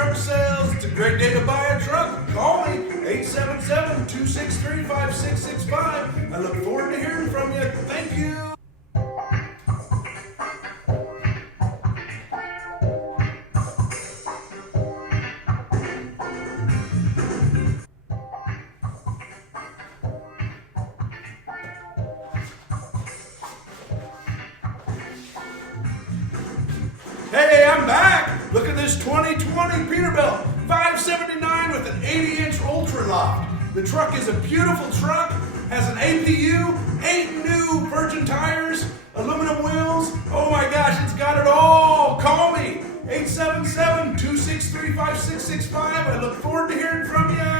truck sales. It's a great day to buy a truck. Call me, 877-263-5665. I look forward to hearing from you. Thank you. Hey, I'm back! Look at this 2020 Peterbilt 579 with an 80-inch Ultraloft. The truck is a beautiful truck, has an APU, 8 new virgin tires, aluminum wheels. Oh my gosh, it's got it all! Call me, 877-263-5665. I look forward to hearing from you.